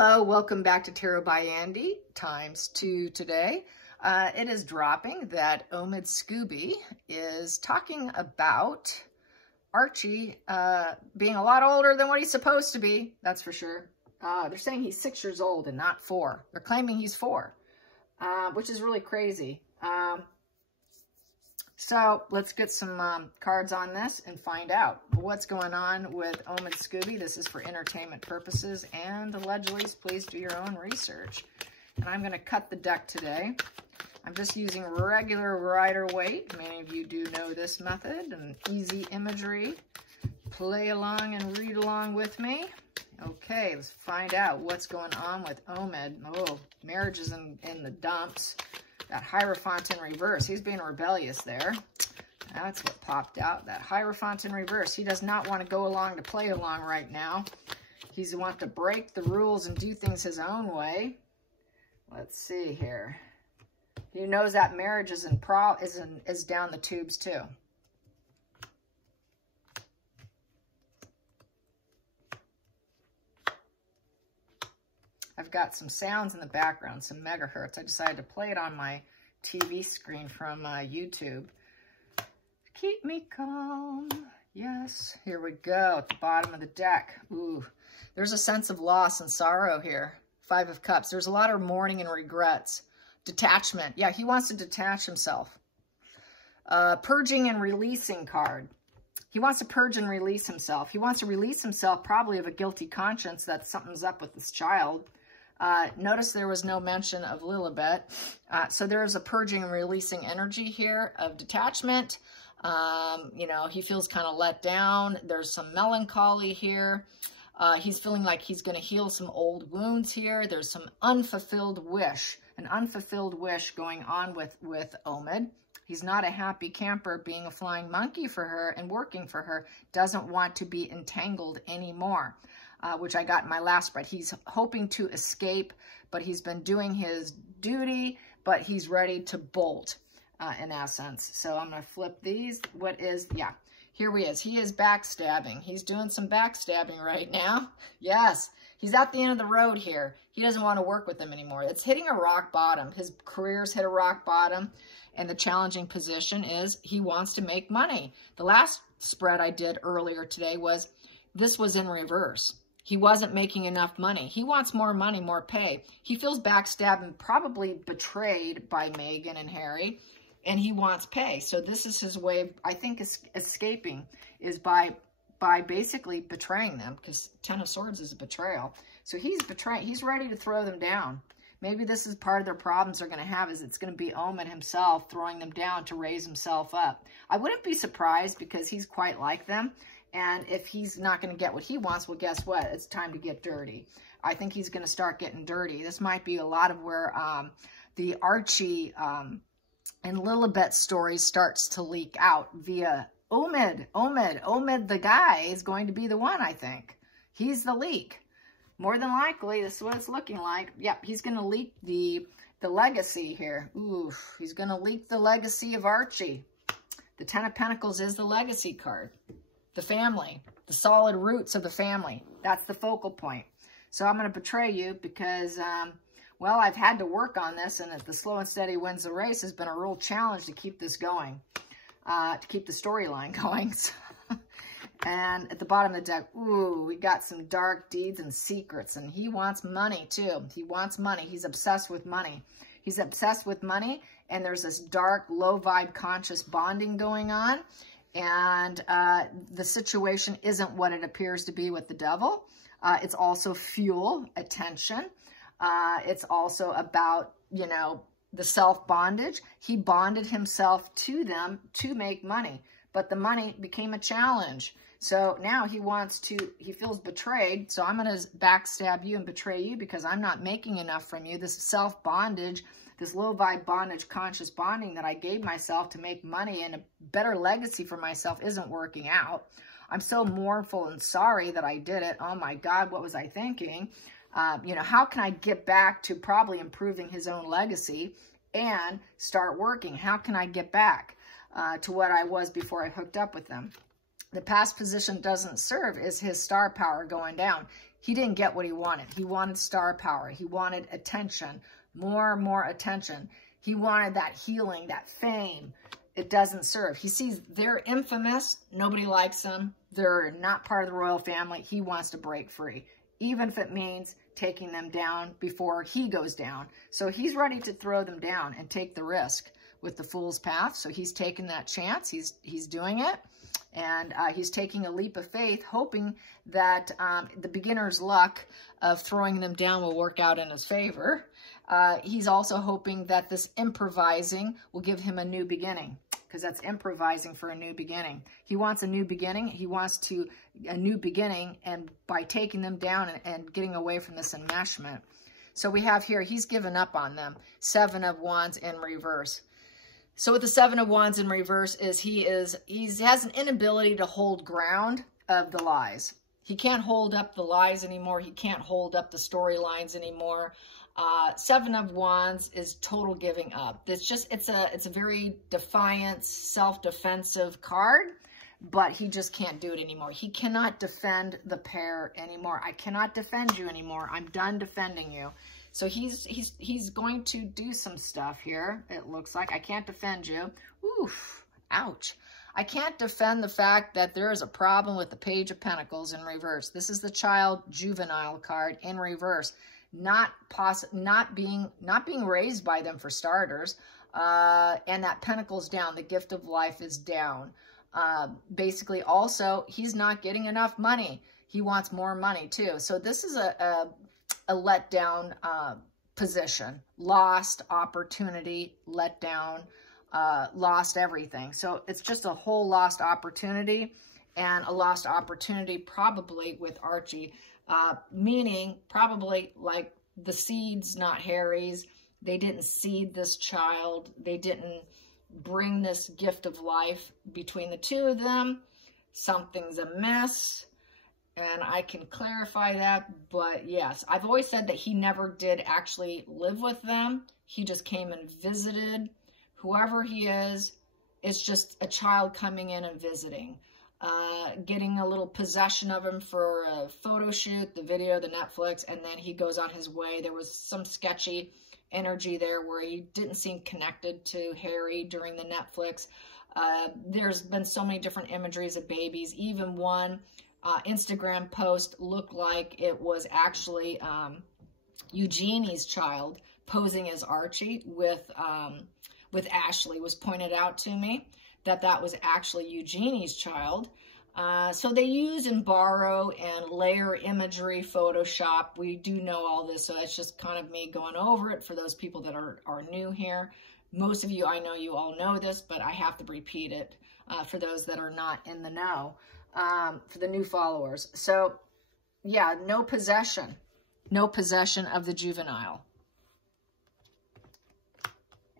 Hello, welcome back to Tarot by Andy, ×2 today. It is dropping that Omid Scooby is talking about Archie being a lot older than what he's supposed to be, that's for sure. They're saying he's 6 years old and not 4. They're claiming he's 4, which is really crazy. So let's get some cards on this and find out what's going on with Omid Scooby. This is for entertainment purposes and allegedly, please do your own research. And I'm going to cut the deck today. I'm just using regular rider weight. Many of you do know this method and easy imagery. Play along and read along with me. Okay, let's find out what's going on with Omid. Oh, marriage is in the dumps. That Hierophant in reverse. He's being rebellious there. That's what popped out. That Hierophant in reverse. He does not want to go along to play along right now. He's want to break the rules and do things his own way. Let's see here. He knows that marriage is down the tubes too. I've got some sounds in the background, some megahertz. I decided to play it on my TV screen from YouTube. Keep me calm. Yes, here we go at the bottom of the deck. Ooh, there's a sense of loss and sorrow here. 5 of Cups. There's a lot of mourning and regrets. Detachment. Yeah, he wants to detach himself. Purging and releasing card. He wants to purge and release himself. He wants to release himself probably of a guilty conscience that something's up with this child. Notice there was no mention of Lilibet. So there is a purging and releasing energy here of detachment. You know, he feels kind of let down. There's some melancholy here. He's feeling like he's going to heal some old wounds here. There's some unfulfilled wish, an unfulfilled wish going on with Omid. He's not a happy camper being a flying monkey for her and working for her. Doesn't want to be entangled anymore. Which I got in my last spread. He's hoping to escape, but he's been doing his duty, but he's ready to bolt, in essence. So I'm going to flip these. Yeah, here he is. He is backstabbing. He's doing some backstabbing right now. Yes, he's at the end of the road here. He doesn't want to work with them anymore. It's hitting a rock bottom. His career's hit a rock bottom, and the challenging position is he wants to make money. The last spread I did earlier today this was in reverse. He wasn't making enough money. He wants more money, more pay. He feels backstabbed and probably betrayed by Meghan and Harry, and he wants pay. So this is his way of, I think, escaping is by basically betraying them, because 10 of Swords is a betrayal. So he's betraying. He's ready to throw them down. Maybe this is part of their problems they're going to have, is it's going to be Omid himself throwing them down to raise himself up. I wouldn't be surprised because he's quite like them. And if he's not going to get what he wants, well, guess what? It's time to get dirty. I think he's going to start getting dirty. This might be a lot of where the Archie and Lilibet story starts to leak out via Omid. Omid, the guy, is going to be the one, I think. He's the leak. More than likely, this is what it's looking like. Yep, he's going to leak the legacy here. Ooh, he's going to leak the legacy of Archie. The 10 of Pentacles is the legacy card. The family, the solid roots of the family. That's the focal point. So I'm going to betray you because, well, I've had to work on this, and the slow and steady wins the race has been a real challenge to keep this going, to keep the storyline going. And at the bottom of the deck, ooh, we got some dark deeds and secrets, and he wants money too. He wants money. He's obsessed with money. He's obsessed with money, and there's this dark, low vibe conscious bonding going on. And the situation isn't what it appears to be with the devil. It's also fuel, attention. It's also about, you know, the self-bondage. He bonded himself to them to make money, but the money became a challenge. So now he feels betrayed. So I'm going to backstab you and betray you because I'm not making enough from you. This self-bondage, this low vibe bondage, conscious bonding that I gave myself to make money and a better legacy for myself isn't working out. I'm so mournful and sorry that I did it. Oh my God, what was I thinking? You know, how can I get back to probably improving his own legacy and start working? How can I get back to what I was before I hooked up with them? The past position doesn't serve is his star power going down. He didn't get what he wanted. He wanted star power. He wanted attention, more and more attention. He wanted that healing, that fame. It doesn't serve. He sees they're infamous. Nobody likes them. They're not part of the royal family. He wants to break free, even if it means taking them down before he goes down. So he's ready to throw them down and take the risk with the Fool's Path. So he's taking that chance. He's doing it. And he's taking a leap of faith, hoping that the beginner's luck of throwing them down will work out in his favor. He's also hoping that this improvising will give him a new beginning, because that's improvising for a new beginning. He wants a new beginning. He wants a new beginning, and by taking them down and getting away from this enmeshment. So we have here, he's given up on them. 7 of Wands in reverse. So with the 7 of Wands in reverse is he has an inability to hold ground of the lies. He can't hold up the lies anymore. He can't hold up the storylines anymore. 7 of Wands is total giving up. It's a very defiant, self-defensive card, but he just can't do it anymore. He cannot defend the pair anymore. I cannot defend you anymore. I'm done defending you. So he's going to do some stuff here, it looks like. I can't defend you. Oof, ouch. I can't defend the fact that there is a problem with the Page of Pentacles in reverse. This is the child juvenile card in reverse. Not being raised by them, for starters. And that Pentacles down, the gift of life is down. Basically, also, he's not getting enough money. He wants more money, too. So this is a letdown position. Lost opportunity, letdown, lost everything. So it's just a whole lost opportunity, and a lost opportunity probably with Archie, meaning probably like the seeds, not Harry's. They didn't seed this child. They didn't bring this gift of life between the two of them. Something's amiss. And I can clarify that, but yes, I've always said that he never did actually live with them. He just came and visited. Whoever he is, it's just a child coming in and visiting. Getting a little possession of him for a photo shoot, the video, the Netflix, and then he goes on his way. There was some sketchy energy there where he didn't seem connected to Harry during the Netflix. There's been so many different imageries of babies. Even one Instagram post looked like it was actually Eugenie's child posing as Archie with Ashley. Was pointed out to me that was actually Eugenie's child. So they use and borrow and layer imagery, Photoshop. We do know all this, so that's just kind of me going over it for those people that are new here. Most of you, I know you all know this, but I have to repeat it for those that are not in the know. For the new followers. So, yeah, no possession of the juvenile.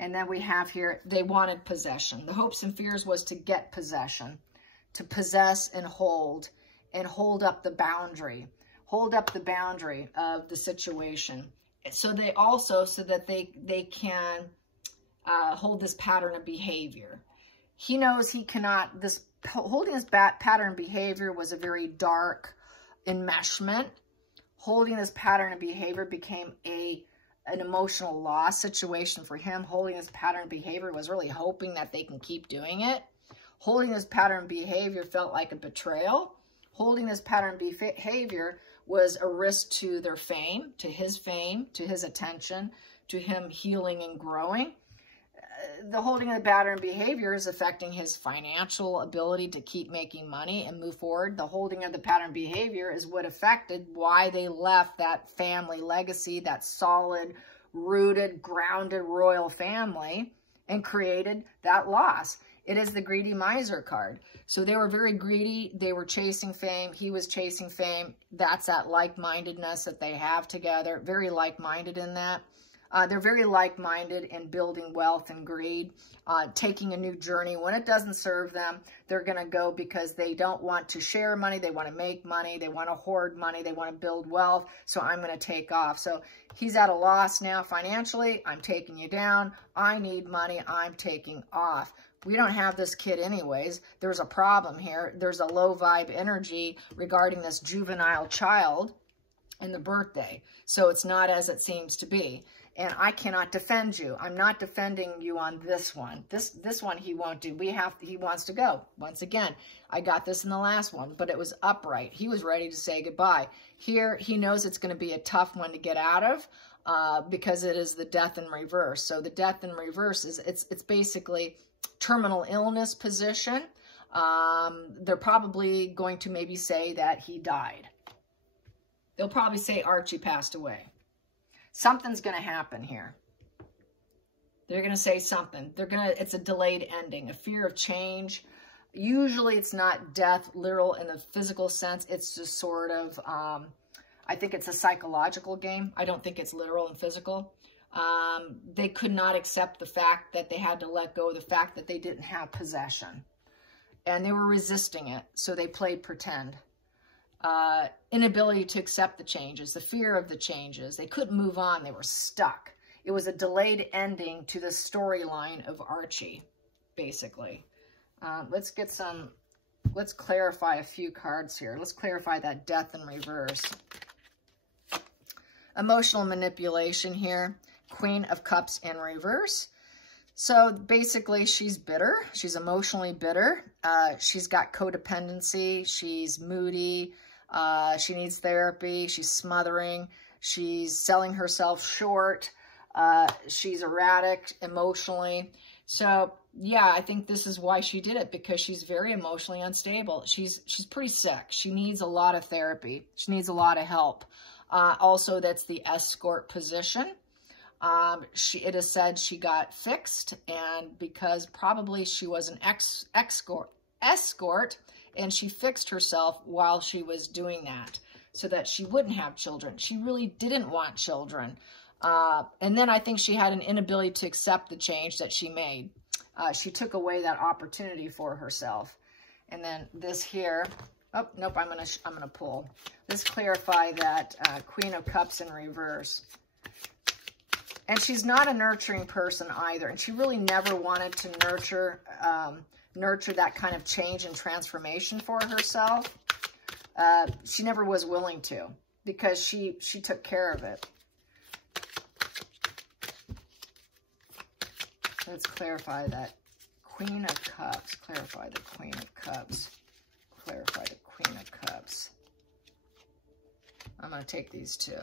And then we have here, they wanted possession. The hopes and fears was to get possession, to possess and hold up the boundary, of the situation. So they also, so that they can hold this pattern of behavior. He knows he cannot, holding this pattern behavior was a very dark enmeshment. Holding this pattern of behavior became an emotional loss situation for him. Holding this pattern of behavior was really hoping that they can keep doing it. Holding this pattern of behavior felt like a betrayal. Holding this pattern of behavior was a risk to their fame, to his attention, to him healing and growing. The holding of the pattern behavior is affecting his financial ability to keep making money and move forward. The holding of the pattern behavior is what affected why they left that family legacy, that solid, rooted, grounded royal family, and created that loss. It is the greedy miser card. So they were very greedy. They were chasing fame. He was chasing fame. That's that like-mindedness that they have together. Very like-minded in that. They're very like-minded in building wealth and greed, taking a new journey. When it doesn't serve them, they're going to go because they don't want to share money. They want to make money. They want to hoard money. They want to build wealth. So I'm going to take off. So he's at a loss now financially. I'm taking you down. I need money. I'm taking off. We don't have this kid anyways. There's a problem here. There's a low vibe energy regarding this juvenile child. and the birthday. So it's not as it seems to be. And I cannot defend you. I'm not defending you on this one. This one he won't do. He wants to go. Once again, I got this in the last one, but it was upright. He was ready to say goodbye. Here, he knows it's going to be a tough one to get out of because it is the death in reverse. So the death in reverse is, it's basically terminal illness position. They're probably going to maybe say that he died. They'll probably say Archie passed away. Something's going to happen here. They're going to say something. It's a delayed ending, a fear of change. Usually it's not death, literal in the physical sense. It's just sort of, I think it's a psychological game. I don't think it's literal and physical. They could not accept the fact that they had to let go of the fact that they didn't have possession. And they were resisting it, so they played pretend. Inability to accept the changes, the fear of the changes. They couldn't move on. They were stuck. It was a delayed ending to the storyline of Archie, basically. Let's clarify a few cards here. Let's clarify that death in reverse. Emotional manipulation here. Queen of Cups in reverse. So basically she's bitter. She's emotionally bitter. She's got codependency. She's moody. She needs therapy. She's smothering. She's selling herself short. She's erratic emotionally. So yeah, I think this is why she did it, because she's very emotionally unstable. She's pretty sick. She needs a lot of therapy. She needs a lot of help. Also, that's the escort position. It is said she got fixed, and because probably she was an escort, and she fixed herself while she was doing that so that she wouldn't have children. She really didn't want children. And then I think she had an inability to accept the change that she made. She took away that opportunity for herself. And then this here, oh, nope, I'm gonna pull. Let's clarify that Queen of Cups in reverse. And she's not a nurturing person either. And she really never wanted to nurture that kind of change and transformation for herself. She never was willing to, because she took care of it. Let's clarify that Queen of Cups. Clarify the Queen of Cups. Clarify the Queen of Cups. I'm going to take these two.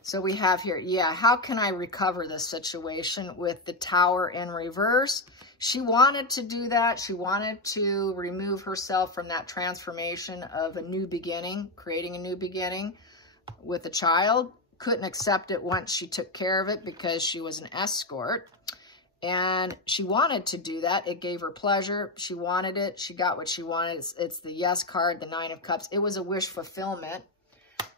So we have here, yeah, how can I recover this situation with the Tower in reverse? She wanted to do that. She wanted to remove herself from that transformation of a new beginning, creating a new beginning with a child. Couldn't accept it once she took care of it because she was an escort. And she wanted to do that. It gave her pleasure. She wanted it. She got what she wanted. It's the yes card, the Nine of Cups. It was a wish fulfillment.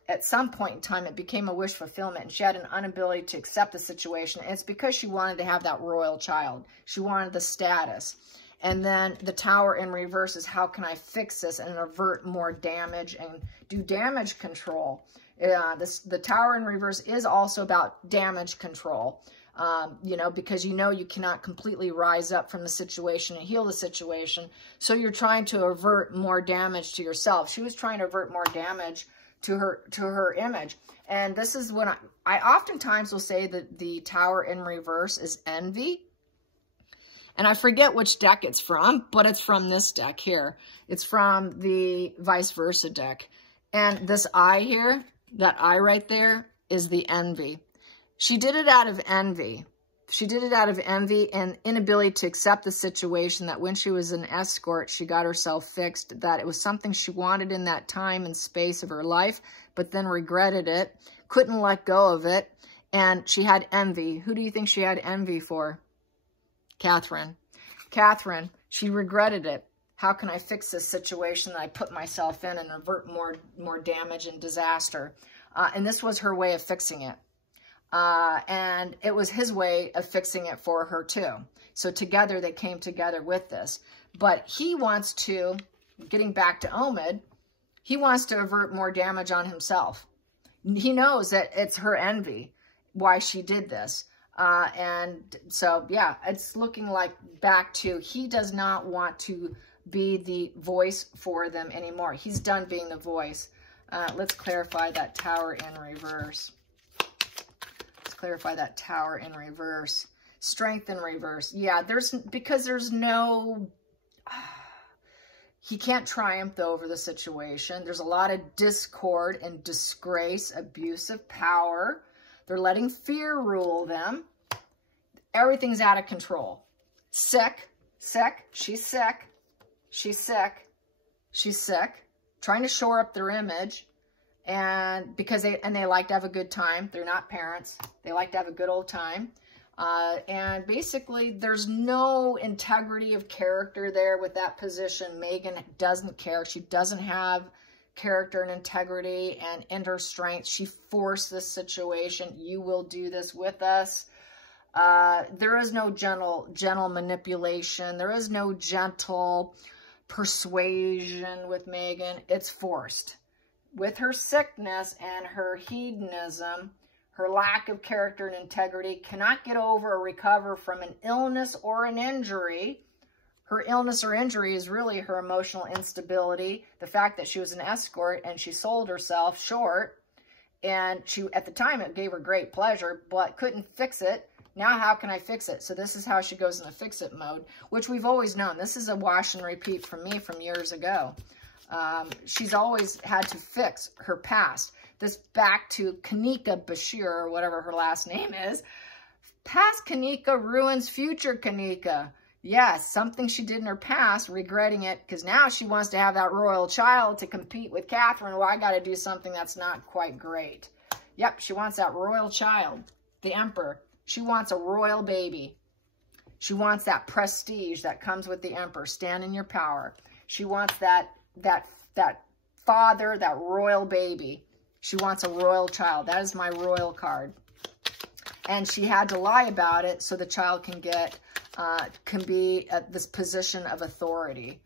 At some point in time, it became a wish fulfillment, and she had an inability to accept the situation. And it's because she wanted to have that royal child. She wanted the status. And then the Tower in reverse is, how can I fix this and avert more damage and do damage control? The Tower in reverse is also about damage control. You know, because you know you cannot completely rise up from the situation and heal the situation. So you're trying to avert more damage to yourself. She was trying to avert more damage to her image. And this is when I oftentimes will say that the Tower in reverse is envy. And I forget which deck it's from, but it's from this deck here. It's from the vice versa deck. And this eye here, that eye right there, is the envy. She did it out of envy. She did it out of envy and inability to accept the situation, that when she was an escort, she got herself fixed, that it was something she wanted in that time and space of her life, but then regretted it, couldn't let go of it, and she had envy. Who do you think she had envy for? Catherine. Catherine, she regretted it. How can I fix this situation that I put myself in and avert more damage and disaster? And this was her way of fixing it. And it was his way of fixing it for her too. So together, they came together with this. But he wants to, getting back to Omid, he wants to avert more damage on himself. He knows that it's her envy why she did this. And so, yeah, it's looking like back to, he does not want to be the voice for them anymore. He's done being the voice. Let's clarify that Tower in reverse. Let's clarify that Tower in reverse. Strength in reverse. Yeah, because there's no... He can't triumph over the situation. There's a lot of discord and disgrace, abusive power. They're letting fear rule them. Everything's out of control. Sick. She's sick. She's sick. She's sick. Trying to shore up their image. And because they like to have a good time. They're not parents. They like to have a good old time. And basically, there's no integrity of character there with that position. Megan doesn't care. She doesn't have character and integrity and inner strength. She forced this situation. You will do this with us. There is no gentle manipulation. There is no gentle persuasion with Megan. It's forced. With her sickness and her hedonism, her lack of character and integrity, cannot get over or recover from an illness or an injury. Her illness or injury is really her emotional instability, the fact that she was an escort and she sold herself short. And she, at the time, it gave her great pleasure, but couldn't fix it. Now, how can I fix it? So this is how she goes in the fix-it mode, which we've always known. This is a wash and repeat from me from years ago. She's always had to fix her past. This back to Kanika Bashir, or whatever her last name is. Past Kanika ruins future Kanika. Yes, something she did in her past, regretting it, because now she wants to have that royal child to compete with Catherine. Well, I got to do something that's not quite great. Yep, she wants that royal child, the emperor. She wants a royal baby. She wants that prestige that comes with the emperor. Stand in your power. She wants that father, that royal baby. She wants a royal child. That is my royal card. And she had to lie about it so the child can be at this position of authority,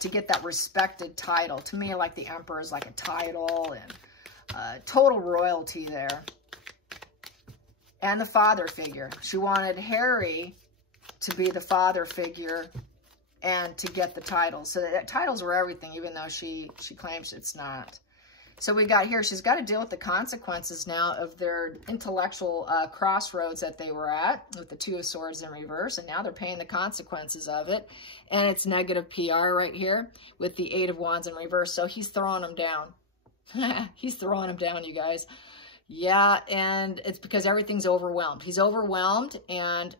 to get that respected title. To me, like the emperor is like a title and total royalty there. And the father figure. She wanted Harry to be the father figure and to get the title. So that titles were everything, even though she claims it's not. So we got here, she's got to deal with the consequences now of their intellectual crossroads that they were at with the Two of Swords in reverse. And now they're paying the consequences of it. And it's negative PR right here with the Eight of Wands in reverse. So he's throwing them down. He's throwing them down, you guys. Yeah, and it's because everything's overwhelmed. He's overwhelmed, and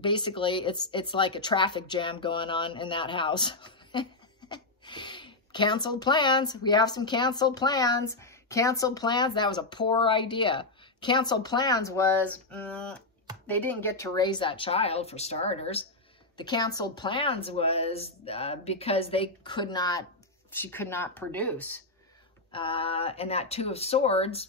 basically it's like a traffic jam going on in that house. Canceled plans. We have some canceled plans. Canceled plans, that was a poor idea. Canceled plans was, they didn't get to raise that child, for starters. The canceled plans was because she could not produce. And that Two of Swords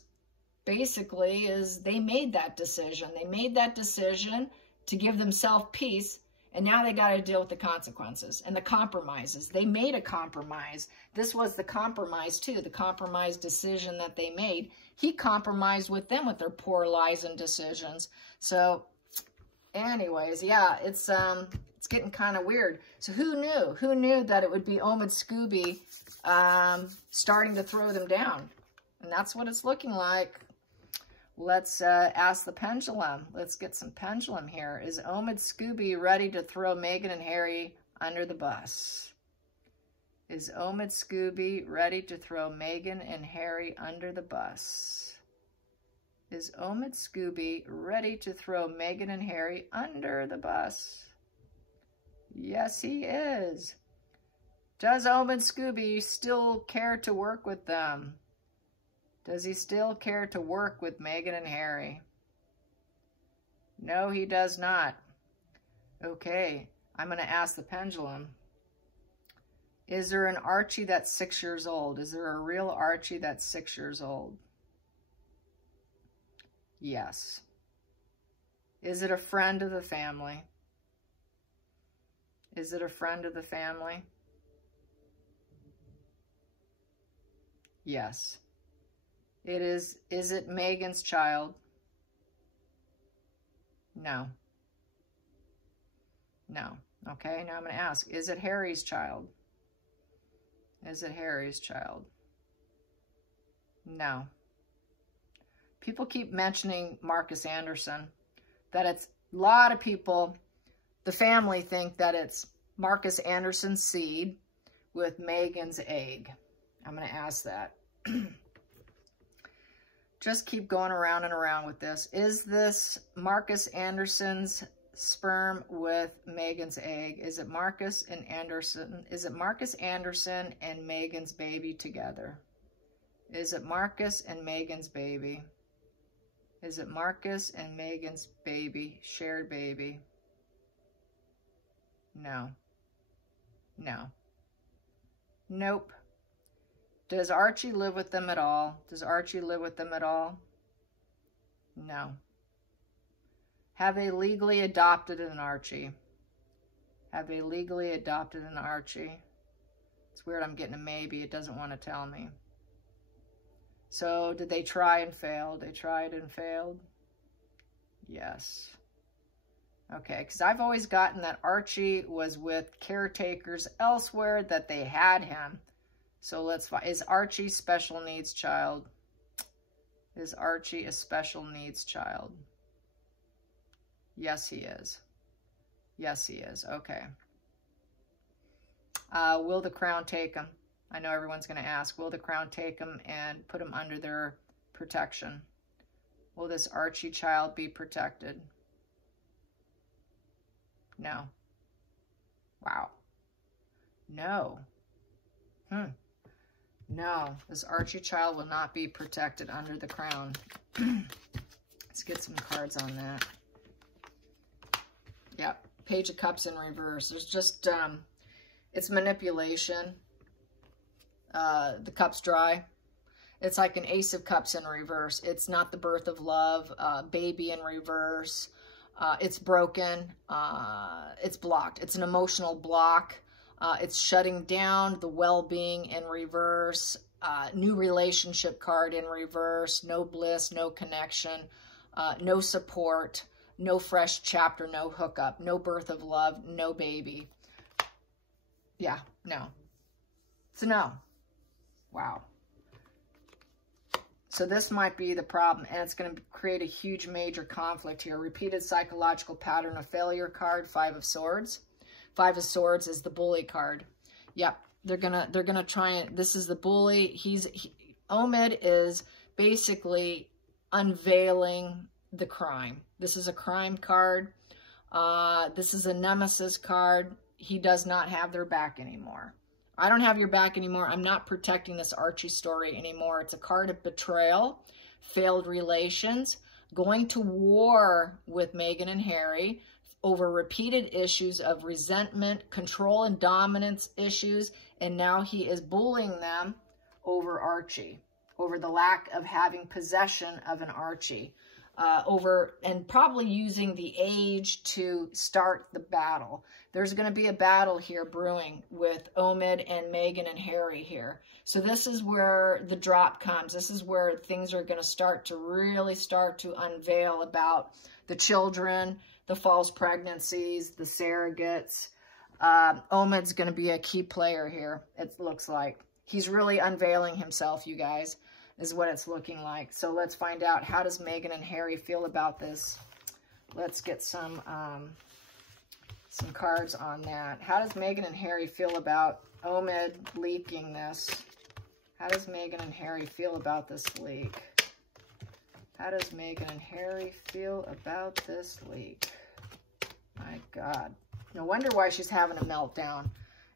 basically is they made that decision. They made that decision to give themselves peace, and now they got to deal with the consequences and the compromises. They made a compromise. This was the compromise too, the compromise decision that they made. He compromised with them with their poor lies and decisions. So anyways, yeah, it's getting kind of weird. So who knew? Who knew that it would be Omid Scooby starting to throw them down? And that's what it's looking like. Let's ask the pendulum. Let's get some pendulum here. Is Omid Scooby ready to throw Megan and Harry under the bus? Is Omid Scooby ready to throw Megan and Harry under the bus? Is Omid Scooby ready to throw Megan and Harry under the bus? Yes, he is. Does Omid Scooby still care to work with them? Does he still care to work with Megan and Harry? No, he does not. Okay, I'm going to ask the pendulum. Is there an Archie that's 6 years old? Is there a real Archie that's 6 years old? Yes. Is it a friend of the family? Is it a friend of the family? Yes. It is. Is it Megan's child? No. No. Okay, now I'm going to ask, is it Harry's child? Is it Harry's child? No. People keep mentioning Marcus Anderson, that it's a lot of people, the family think that it's Marcus Anderson's seed with Megan's egg. I'm going to ask that. Just keep going around and around with this. Is this Marcus Anderson's sperm with Megan's egg? Is it Marcus and Anderson? Is it Marcus Anderson and Megan's baby together? Is it Marcus and Megan's baby? Is it Marcus and Megan's baby, shared baby? No. No. Nope. Does Archie live with them at all? Does Archie live with them at all? No. Have they legally adopted an Archie? Have they legally adopted an Archie? It's weird I'm getting a maybe. It doesn't want to tell me. So, did they try and fail? They tried and failed? Yes. Okay, because I've always gotten that Archie was with caretakers elsewhere, that they had him. So let's find, is Archie special needs child? Is Archie a special needs child? Yes, he is. Yes, he is. Okay. Will the Crown take him? I know everyone's going to ask, will the Crown take him and put him under their protection? Will this Archie child be protected? No. Wow. No. No, this Archie child will not be protected under the Crown. Let's get some cards on that. Yep, Page of Cups in reverse. There's just, it's manipulation. The cup's dry. It's like an Ace of Cups in reverse. It's not the birth of love. Baby in reverse. It's broken. It's blocked. It's an emotional block. It's shutting down the well-being in reverse. New relationship card in reverse. No bliss, no connection, no support, no fresh chapter, no hookup, no birth of love, no baby. Yeah, no. It's a no. Wow. So this might be the problem, and it's going to create a huge major conflict here. Repeated psychological pattern of failure card, 5 of Swords. 5 of Swords is the bully card. Yep, they're gonna try and, this is the bully. Omid is basically unveiling the crime. This is a crime card. This is a nemesis card. He does not have their back anymore. I don't have your back anymore. I'm not protecting this Archie story anymore. It's a card of betrayal, failed relations, going to war with Meghan and Harry over repeated issues of resentment, control and dominance issues, and now he is bullying them over Archie, over the lack of having possession of an Archie, and probably using the age to start the battle. There's going to be a battle here brewing with Omid and Meghan and Harry here. So this is where the drop comes. This is where things are going to really start to unveil about the children, the false pregnancies, the surrogates. Omid's going to be a key player here, it looks like. He's really unveiling himself, you guys, is what it's looking like. So let's find out, how does Meghan and Harry feel about this? Let's get some cards on that. How does Meghan and Harry feel about Omid leaking this? How does Meghan and Harry feel about this leak? How does Meghan and Harry feel about this leak? My God. No wonder why she's having a meltdown.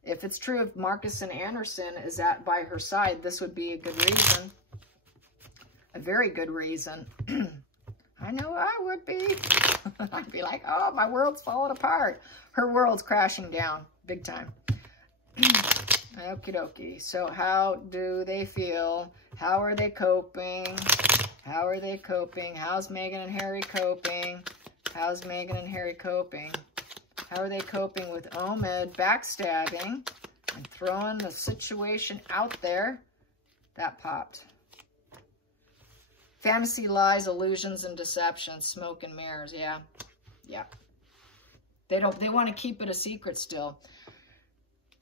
If it's true, if Marcus and Anderson is by her side, this would be a good reason. A very good reason. I know I would be. I'd be like, oh, my world's falling apart. Her world's crashing down big time. Okie dokie. So how do they feel? How are they coping? How are they coping? How's Meghan and Harry coping? How's Meghan and Harry coping? How are they coping with Omid backstabbing and throwing the situation out there? That popped. Fantasy, lies, illusions, and deceptions, smoke and mirrors. Yeah. Yeah. They want to keep it a secret still.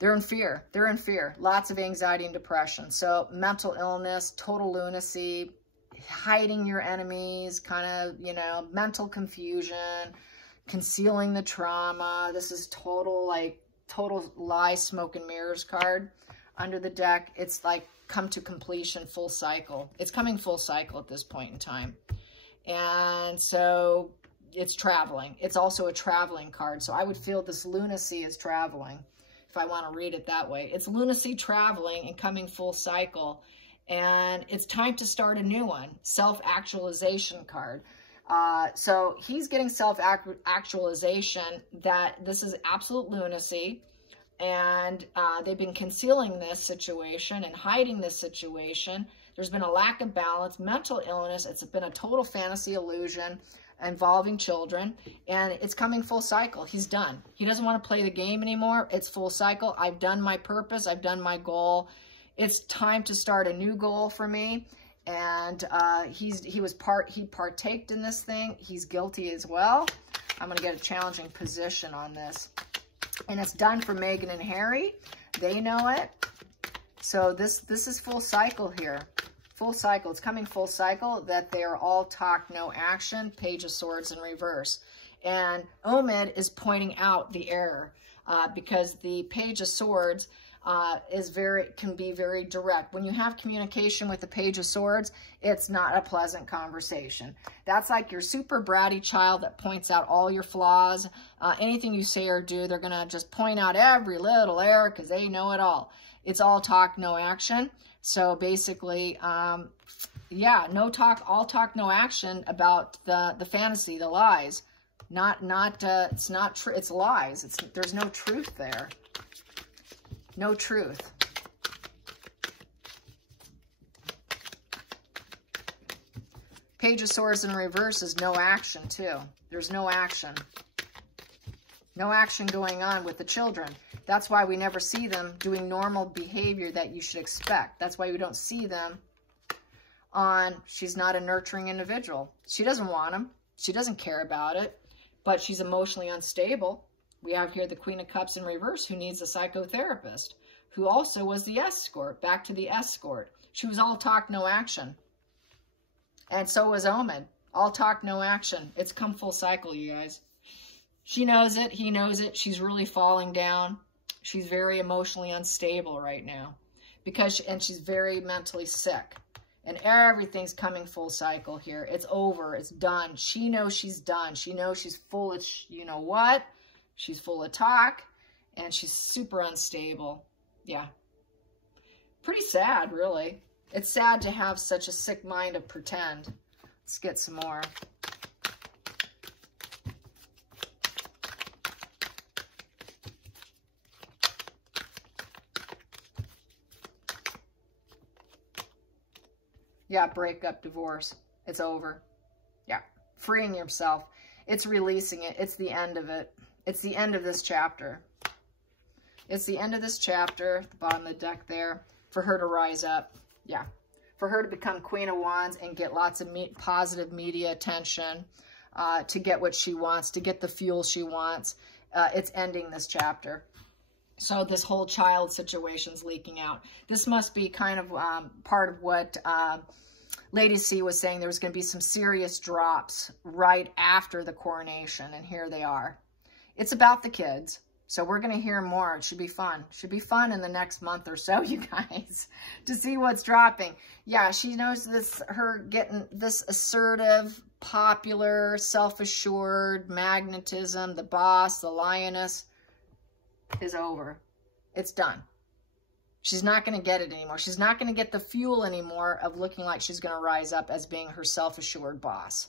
They're in fear. They're in fear. Lots of anxiety and depression. So mental illness, total lunacy, hiding your enemies, kind of, you know, mental confusion, concealing the trauma. This is total, like, total lie, smoke, and mirrors card. Under the deck, it's like come to completion, full cycle. It's coming full cycle at this point in time. And so it's traveling. It's also a traveling card. So I would feel this lunacy is traveling, if I want to read it that way. It's lunacy traveling and coming full cycle. And it's time to start a new one. Self-actualization card. So he's getting self-actualization that this is absolute lunacy. And they've been concealing this situation and hiding this situation. There's been a lack of balance, mental illness. It's been a total fantasy illusion involving children. And it's coming full cycle. He's done. He doesn't want to play the game anymore. It's full cycle. I've done my purpose. I've done my goal. It's time to start a new goal for me. And he partaked in this thing. He's guilty as well. I'm going to get a challenging position on this. And it's done for Meghan and Harry. They know it. So this is full cycle here. Full cycle. It's coming full cycle that they are all talk, no action. Page of Swords in reverse. And Omid is pointing out the error because the Page of Swords can be very direct. When you have communication with the Page of Swords, it's not a pleasant conversation. That's like your super bratty child that points out all your flaws. Anything you say or do, they're going to just point out every little error because they know it all. It's all talk, no action. So basically, yeah, no talk, all talk, no action about the fantasy, the lies. It's not true. It's lies. There's no truth there. No truth. Page of Swords in reverse is no action too. There's no action. No action going on with the children. That's why we never see them doing normal behavior that you should expect. That's why we don't see them on, she's not a nurturing individual. She doesn't want him. She doesn't care about it, but she's emotionally unstable. We have here the Queen of Cups in reverse who needs a psychotherapist, who also was the escort, back to the escort. She was all talk, no action. And so was Omid. All talk, no action. It's come full cycle, you guys. She knows it. He knows it. She's really falling down. She's very emotionally unstable right now. And she's very mentally sick. And everything's coming full cycle here. It's over. It's done. She knows she's done. She knows she's full of, you know what? She's full of talk. And she's super unstable. Yeah. Pretty sad, really. It's sad to have such a sick mind of pretend. Let's get some more. Yeah, breakup, divorce. It's over. Yeah, freeing yourself. It's releasing it. It's the end of it. It's the end of this chapter. It's the end of this chapter, at the bottom of the deck there, for her to rise up. Yeah, for her to become Queen of Wands and get lots of positive media attention, to get what she wants, to get the fuel she wants. It's ending this chapter. So this whole child situation's leaking out. This must be kind of part of what Lady C was saying. There was going to be some serious drops right after the coronation, and here they are. It's about the kids. So we're going to hear more. It should be fun. Should be fun in the next month or so, you guys, to see what's dropping. Yeah, she knows this, her getting this assertive, popular, self-assured, magnetism, the boss, the lioness is over. It's done. She's not going to get it anymore. She's not going to get the fuel anymore of looking like she's going to rise up as being her self-assured boss.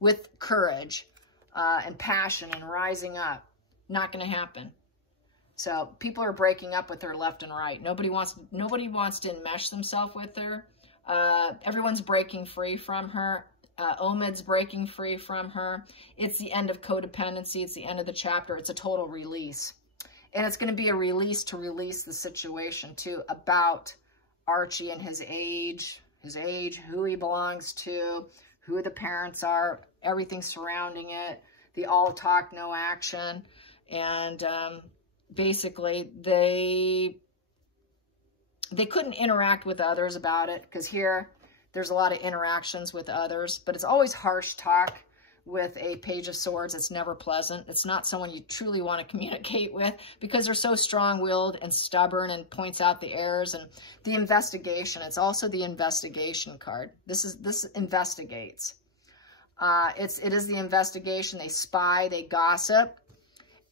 With courage and passion and rising up. Not going to happen. So people are breaking up with her left and right. Nobody wants to enmesh themselves with her. Everyone's breaking free from her. Omid's breaking free from her. It's the end of codependency. It's the end of the chapter. It's a total release. And it's going to be a release to release the situation too, about Archie and his age, who he belongs to, who the parents are, everything surrounding it, the all talk, no action. And basically, they couldn't interact with others about it, because here there's a lot of interactions with others, but it's always harsh talk with a Page of Swords. It's never pleasant. It's not someone you truly want to communicate with, because they're so strong-willed and stubborn and points out the errors. And the investigation, it's also the investigation card. This investigates. It is the investigation. They spy, they gossip,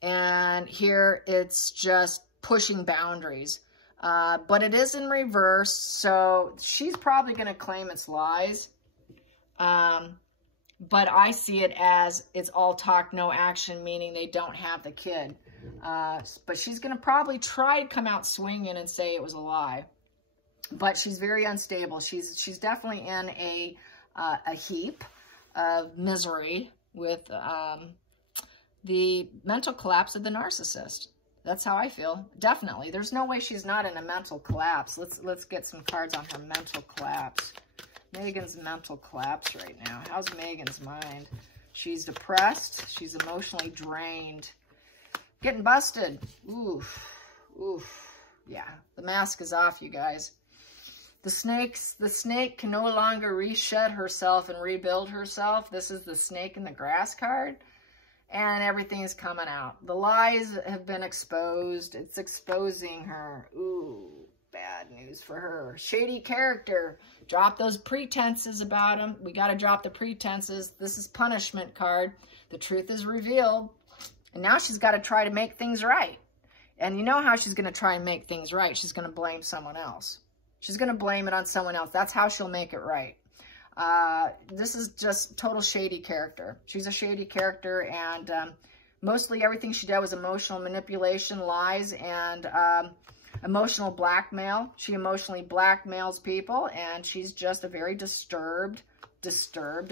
and here it's just pushing boundaries. But it is in reverse, so she's probably going to claim it's lies. But I see it as it's all talk, no action, meaning they don't have the kid. But she's going to probably try to come out swinging and say it was a lie. But she's very unstable. She's definitely in a heap of misery with the mental collapse of the narcissist. That's how I feel. Definitely. There's no way she's not in a mental collapse. Let's get some cards on her mental collapse. Megan's mental collapse right now. How's Megan's mind? She's depressed. She's emotionally drained. Getting busted. Oof. Oof. Yeah. The mask is off, you guys. The snake can no longer reshed herself and rebuild herself. This is the snake in the grass card. And everything's coming out. The lies have been exposed. It's exposing her. Ooh, bad news for her. Shady character. Drop those pretenses about him. We got to drop the pretenses. This is punishment card. The truth is revealed. And now she's got to try to make things right. And you know how she's going to try and make things right. She's going to blame someone else. She's going to blame it on someone else. That's how she'll make it right. This is just total shady character. She's a shady character, and mostly everything she did was emotional manipulation, lies, and emotional blackmail. She emotionally blackmails people, and she's just a very disturbed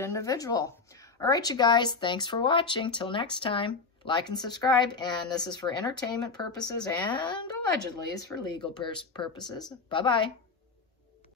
individual. All right, you guys, thanks for watching. Till next time, like and subscribe, and this is for entertainment purposes and allegedly is for legal purposes. Bye-bye.